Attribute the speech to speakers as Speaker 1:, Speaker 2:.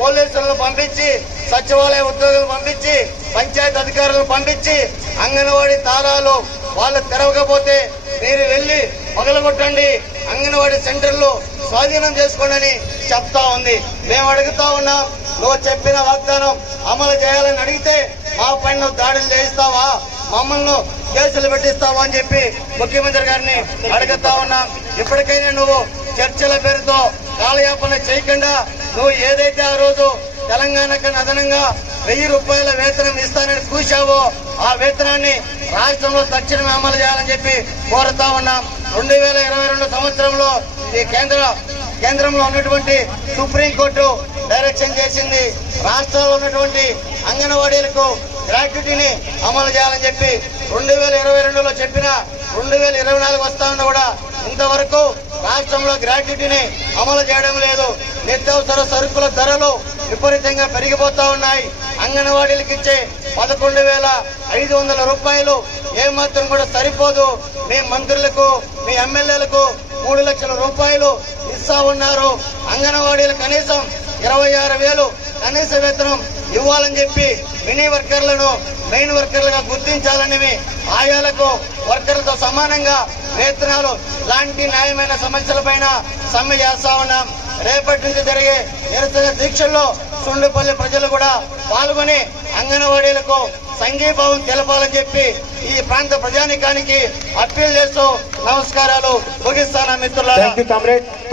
Speaker 1: పోలీసులను పంపించి సచివాలయ ఉద్యోగులు పంపించి పంచాయతీ అధికారులను పంపించి అంగన్వాడీ తాళాలు వాళ్ళు తెరవకపోతే మీరు వెళ్ళి పగలగొట్టండి. అంగన్వాడీ సెంటర్లు స్వాధీనం చేసుకోండి చెప్తా ఉంది. మేము అడుగుతా ఉన్నాం నువ్వు చెప్పిన వాగ్దానం అమలు చేయాలని అడిగితే మా పైన నువ్వు దాడులు చేయిస్తావా? మమ్మల్ని కేసులు పెట్టిస్తావా అని చెప్పి ముఖ్యమంత్రి గారిని అడుగుతా ఉన్నాం. ఇప్పటికైనా నువ్వు చర్చల పేరుతో కాలయాపన చేయకుండా నువ్వు ఏదైతే ఆ రోజు తెలంగాణకు అదనంగా వెయ్యి రూపాయల వేతనం ఇస్తానని కూర్చావో ఆ వేతనాన్ని రాష్ట్రంలో తక్షణమే అమలు చేయాలని చెప్పి కోరుతా ఉన్నాం. రెండు వేల ఇరవై రెండు సంవత్సరంలో ఈ కేంద్ర కేంద్రంలో ఉన్నటువంటి సుప్రీంకోర్టు డైరెక్షన్ చేసింది. రాష్ట్రాల్లో ఉన్నటువంటి అంగన్వాడీలకు గ్రాట్యుటీని అమలు చేయాలని చెప్పి రెండు వేల ఇరవై రెండులో చెప్పిన రెండు వేల ఇరవై నాలుగు వస్తా ఉన్నా కూడా ఇంతవరకు రాష్ట్రంలో గ్రాట్యుటీని అమలు చేయడం లేదు. నిత్యావసర సరుకుల ధరలు విపరీతంగా పెరిగిపోతా ఉన్నాయి. అంగన్వాడీలకు ఇచ్చే పదకొండు వేల ఐదు వందల రూపాయలు ఏమాత్రం కూడా సరిపోదు. మీ మంత్రులకు మీ ఎమ్మెల్యేలకు మూడు లక్షల రూపాయలు ఇస్తా ఉన్నారు. అంగన్వాడీలు కనీసం ఇరవై ఆరు వేలు కనీస వేతనం ఇవ్వాలని చెప్పి మినీ వర్కర్లను మెయిన్ వర్కర్లుగా గుర్తించాలనేవి ఆయాలకు వర్కర్లతో సమానంగా వేతనాలు లాంటి న్యాయమైన సమస్యలపైన సమ్మె చేస్తా ఉన్నాం. రేపటి నుంచి జరిగే నిరసన దీక్షల్లో సుండుపల్లి ప్రజలు కూడా పాల్గొని అంగన్వాడీలకు సంఘీభావం తెలపాలని చెప్పి ఈ ప్రాంత ప్రజానికానికి అప్పీల్ చేస్తూ నమస్కారాలు ముగిస్తాను మిత్రులారా.